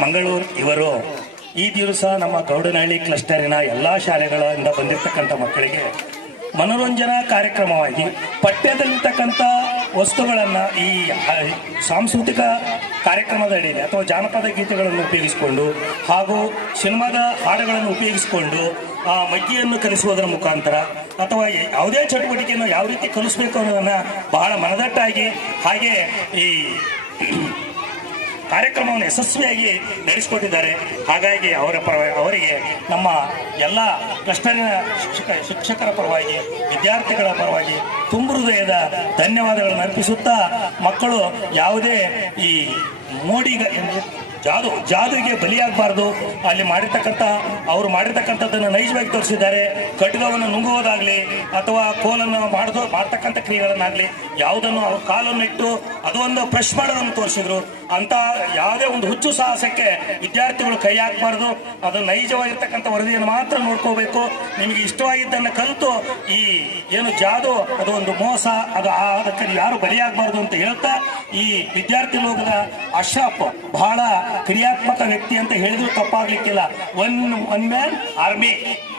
ಮಂಗಳೂರು, ಇವರು ಈ ದಿವಸ ನಮ್ಮ ಗೌಡನಹಳ್ಳಿ ಕ್ಲಸ್ಟರಿನ ಎಲ್ಲಾ ಶಾಲೆಗಳಿಂದ ಬಂದಿರತಕ್ಕಂಥ ಮಕ್ಕಳಿಗೆ ಮನೋರಂಜನಾ ಕಾರ್ಯಕ್ರಮವಾಗಿ ಪಠ್ಯದಲ್ಲಿರ್ತಕ್ಕಂಥ ವಸ್ತುಗಳನ್ನು ಈ ಸಾಂಸ್ಕೃತಿಕ ಕಾರ್ಯಕ್ರಮದ ಅಡಿಯಲ್ಲಿ ಅಥವಾ ಜಾನಪದ ಗೀತೆಗಳನ್ನು ಉಪಯೋಗಿಸಿಕೊಂಡು ಹಾಗೂ ಸಿನಿಮಾದ ಹಾಡುಗಳನ್ನು ಉಪಯೋಗಿಸಿಕೊಂಡು ಆ ಮಗ್ಗಿಯನ್ನು ಕಲಿಸುವುದರ ಮುಖಾಂತರ ಅಥವಾ ಯಾವುದೇ ಚಟುವಟಿಕೆಯನ್ನು ಯಾವ ರೀತಿ ಕಲಿಸಬೇಕು ಅನ್ನೋದನ್ನು ಬಹಳ ಮನದಟ್ಟಾಗಿ ಹಾಗೆ ಈ ಕಾರ್ಯಕ್ರಮವನ್ನು ಯಶಸ್ವಿಯಾಗಿ ನಡೆಸಿಕೊಟ್ಟಿದ್ದಾರೆ. ಹಾಗಾಗಿ ಅವರ ಪರವಾಗಿ ಅವರಿಗೆ ನಮ್ಮ ಎಲ್ಲ ಕ್ಲಸ್ಟರಿನ ಶಿಕ್ಷಕ, ಶಿಕ್ಷಕರ ಪರವಾಗಿ, ವಿದ್ಯಾರ್ಥಿಗಳ ಪರವಾಗಿ ತುಂಬ ಹೃದಯದ ಧನ್ಯವಾದಗಳನ್ನು ಅರ್ಪಿಸುತ್ತಾ, ಮಕ್ಕಳು ಯಾವುದೇ ಈ ಮೋಡಿಗ, ಜಾದು ಜಾದುಗೆ ಬಲಿಯಾಗಬಾರ್ದು. ಅಲ್ಲಿ ಮಾಡಿರ್ತಕ್ಕಂಥ, ಅವರು ಮಾಡಿರ್ತಕ್ಕಂಥದ್ದನ್ನು ನೈಜವಾಗಿ ತೋರಿಸಿದ್ದಾರೆ. ಖಡ್ಗವನ್ನು ನುಂಗುವುದಾಗಲಿ ಅಥವಾ ಕೋಲನ್ನು ಮಾಡಿದೋ, ಮಾಡ್ತಕ್ಕಂಥ ಕ್ರಿಯೆಗಳನ್ನಾಗಲಿ ಯಾವುದನ್ನು ಅವ್ರ ಕಾಲನ್ನು ಇಟ್ಟು ಅದು ಒಂದು ಫ್ರೆಶ್ ಮಾಡೋದನ್ನು ತೋರಿಸಿದ್ರು. ಅಂತ ಯಾವುದೇ ಒಂದು ಹುಚ್ಚು ಸಾಹಸಕ್ಕೆ ವಿದ್ಯಾರ್ಥಿಗಳು ಕೈ ಹಾಕಬಾರ್ದು. ಅದು ನೈಜವಾಗಿರ್ತಕ್ಕಂಥ ವರದಿಯನ್ನು ಮಾತ್ರ ನೋಡ್ಕೋಬೇಕು. ನಿಮಗೆ ಇಷ್ಟವಾಗಿದ್ದನ್ನು ಕಲಿತು ಈ ಏನು ಜಾದು, ಅದು ಒಂದು ಮೋಸ, ಅದು ಅದಕ್ಕೆ ಯಾರು ಬಲಿಯಾಗಬಾರ್ದು ಅಂತ ಹೇಳ್ತಾ ಈ ವಿದ್ಯಾರ್ಥಿ ಲೋಕದ ಅಶ್ರಫ್ ಬಹಳ ಕ್ರಿಯಾತ್ಮಕ ವ್ಯಕ್ತಿ ಅಂತ ಹೇಳಿದ್ರು ತಪ್ಪಾಗ್ಲಿಕ್ಕಿಲ್ಲ. One one man army.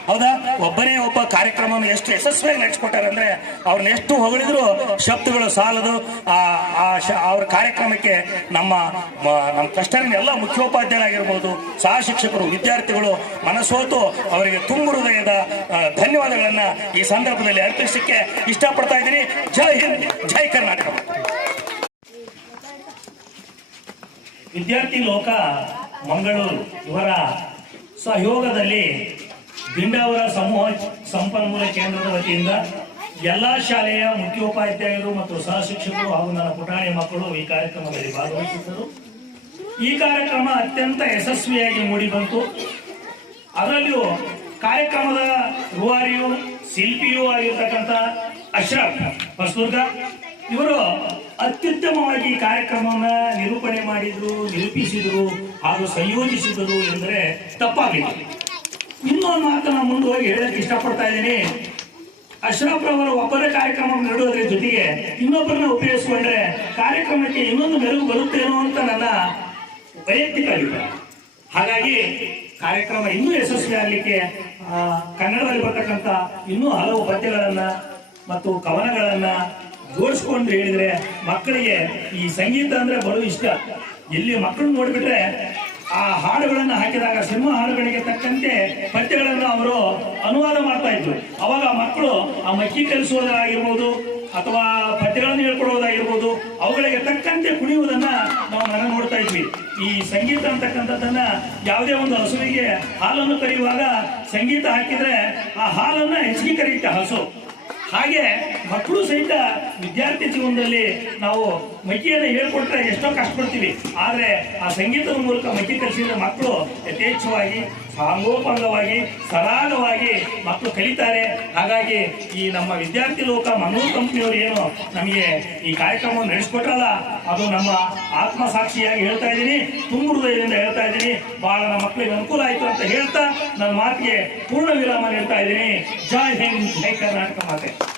ಹೌದಾ? ಒಬ್ಬನೇ ಒಬ್ಬ ಕಾರ್ಯಕ್ರಮವನ್ನು ಎಷ್ಟು ಯಶಸ್ವಿಯಾಗಿ ನಡೆಸ್ಕೊಟ್ಟಾರೆ ಅಂದ್ರೆ ಅವ್ರನ್ನ ಎಷ್ಟು ಹೊಗಳಿದ್ರು ಶಬ್ದಗಳು ಸಾಲದು. ಅವ್ರ ಕಾರ್ಯಕ್ರಮಕ್ಕೆ ನಮ್ಮ ನಮ್ಮ ಕಷ್ಟನ ಎಲ್ಲ ಮುಖ್ಯೋಪಾಧ್ಯಾಯರಾಗಿರ್ಬೋದು ಸಹ ಶಿಕ್ಷಕರು ವಿದ್ಯಾರ್ಥಿಗಳು ಮನಸ್ಸೋತು ಅವರಿಗೆ ತುಂಬ ಹೃದಯದ ಧನ್ಯವಾದಗಳನ್ನ ಈ ಸಂದರ್ಭದಲ್ಲಿ ಅರ್ಪಿಸಲಿಕ್ಕೆ ಇಷ್ಟಪಡ್ತಾ ಇದ್ದೀನಿ. ಜೈ ಹಿಂದ್, ಜೈ ಕರ್ನಾಟಕ. ವಿದ್ಯಾರ್ಥಿ ಲೋಕ ಮಂಗಳೂರು ಇವರ ಸಹಯೋಗದಲ್ಲಿ ದಿಂಡಾವರ ಸಮೂಹ ಸಂಪನ್ಮೂಲ ಕೇಂದ್ರದ ವತಿಯಿಂದ ಎಲ್ಲಾ ಶಾಲೆಯ ಮುಖ್ಯೋಪಾಧ್ಯಾಯರು ಮತ್ತು ಸಹ ಶಿಕ್ಷಕರು ಹಾಗೂ ನನ್ನ ಪುಟಾಣಿ ಮಕ್ಕಳು ಈ ಕಾರ್ಯಕ್ರಮದಲ್ಲಿ ಭಾಗವಹಿಸಿದ್ದರು. ಈ ಕಾರ್ಯಕ್ರಮ ಅತ್ಯಂತ ಯಶಸ್ವಿಯಾಗಿ ಮೂಡಿಬಂತು ಅದರಲ್ಲಿಯೂ ಕಾರ್ಯಕ್ರಮದ ರೂವಾರಿಯು, ಶಿಲ್ಪಿಯೂ ಆಗಿರ್ತಕ್ಕಂಥ ಅಶ್ರಫ್ ಹೊಸದುರ್ಗ, ಇವರು ಅತ್ಯುತ್ತಮವಾಗಿ ಕಾರ್ಯಕ್ರಮವನ್ನು ನಿರೂಪಣೆ ಮಾಡಿದ್ರು, ನಿರೂಪಿಸಿದರು ಹಾಗೂ ಸಂಯೋಜಿಸಿದರು ಎಂದರೆ ತಪ್ಪಾಗಲಿಲ್ಲ ಇನ್ನೊಂದು ಮುಂದೆ ಹೋಗಿ ಹೇಳಕ್ಕೆ ಇಷ್ಟಪಡ್ತಾ ಇದ್ದೀನಿ. ಅಶ್ರಫ್ ರವರ ಒಬ್ಬರ ಕಾರ್ಯಕ್ರಮ ನಡೆಯೋದ್ರ ಜೊತೆಗೆ ಇನ್ನೊಬ್ಬರನ್ನ ಉಪಯೋಗಿಸ್ಕೊಂಡ್ರೆ ಕಾರ್ಯಕ್ರಮಕ್ಕೆ ಇನ್ನೊಂದು ಮೆರುಗು ಬರುತ್ತೇನೋ ಅಂತ ನನ್ನ ವೈಯಕ್ತಿಕ ಅಭಿಪ್ರಾಯ. ಹಾಗಾಗಿ ಕಾರ್ಯಕ್ರಮ ಇನ್ನೂ ಯಶಸ್ವಿ ಆಗಲಿಕ್ಕೆ ಕನ್ನಡದಲ್ಲಿ ಬರ್ತಕ್ಕಂಥ ಇನ್ನೂ ಹಲವು ಪದ್ಯಗಳನ್ನ ಮತ್ತು ಕವನಗಳನ್ನು ಜೋಡಿಸ್ಕೊಂಡು ಹೇಳಿದ್ರೆ ಮಕ್ಕಳಿಗೆ ಈ ಸಂಗೀತ ಅಂದ್ರೆ ಬಲು ಇಷ್ಟ. ಇಲ್ಲಿ ಮಕ್ಕಳು ನೋಡಿಬಿಟ್ರೆ ಆ ಹಾಡುಗಳನ್ನು ಹಾಕಿದಾಗ ಸಿನಿಮಾ ಹಾಡುಗಳಿಗೆ ತಕ್ಕಂತೆ ಪದ್ಯಗಳನ್ನು ಅವರು ಅನುವಾದ ಮಾಡ್ತಾ ಇದ್ರು. ಅವಾಗ ಮಕ್ಕಳು ಆ ಮಕ್ಕಿ ಕಲಿಸುವುದಾಗಿರ್ಬೋದು ಅಥವಾ ಪದ್ಯಗಳನ್ನು ಹೇಳ್ಕೊಡೋದಾಗಿರ್ಬೋದು ಅವುಗಳಿಗೆ ತಕ್ಕಂತೆ ಕುಣಿಯುವುದನ್ನ ನಾವು ಮನ ನೋಡ್ತಾ ಇದ್ವಿ. ಈ ಸಂಗೀತ ಅಂತಕ್ಕಂಥದ್ದನ್ನ ಯಾವುದೇ ಒಂದು ಹಸುವಿಗೆ ಹಾಲನ್ನು ಕರೆಯುವಾಗ ಸಂಗೀತ ಹಾಕಿದ್ರೆ ಆ ಹಾಲನ್ನ ಹೆಚ್ಚಿಗೆ ಕರೆಯುತ್ತೆ ಹಸು. ಹಾಗೆ ಮಕ್ಕಳು ಸಹಿತ ವಿದ್ಯಾರ್ಥಿ ಜೀವನದಲ್ಲಿ ನಾವು ಮೈಕಿಯನ್ನು ಹೇಳ್ಕೊಟ್ರೆ ಎಷ್ಟೋ ಕಷ್ಟಪಡ್ತೀವಿ. ಆದರೆ ಆ ಸಂಗೀತದ ಮೂಲಕ ಮೈಕಿ ಕಲಿಸಿದ್ರೆ ಮಕ್ಕಳು ಯಥೇಚ್ಛವಾಗಿ ಸಾಂಗೋಪಾಂಗವಾಗಿ ಸರಾಗವಾಗಿ ಮಕ್ಕಳು ಕಲಿತಾರೆ. ಹಾಗಾಗಿ ಈ ನಮ್ಮ ವಿದ್ಯಾರ್ಥಿ ಲೋಕ ಮನೋ ಕಂಪ್ನಿಯವರು ಏನು ನಮಗೆ ಈ ಕಾರ್ಯಕ್ರಮವನ್ನು ನಡೆಸ್ಕೊಟ್ರಲ್ಲ, ಅದು ನಮ್ಮ ಆತ್ಮಸಾಕ್ಷಿಯಾಗಿ ಹೇಳ್ತಾ ಇದ್ದೀನಿ. ತುಂಬ ಹೃದಯದಿಂದ ಹೇಳ್ತಾ ಇದ್ದೀನಿ. ಬಹಳ ನಮ್ಮ ಮಕ್ಕಳಿಗೆ ಅನುಕೂಲ ಆಯಿತು ಅಂತ ಹೇಳ್ತಾ ನನ್ನ ಮಾತಿಗೆ ಪೂರ್ಣ ವಿರಾಮ ನೀಡ್ತಾ ಇದ್ದೀನಿ. ಜೈ ಹಿಂದ್, ಜೈ ಕರ್ನಾಟಕ ಮಾತೆ.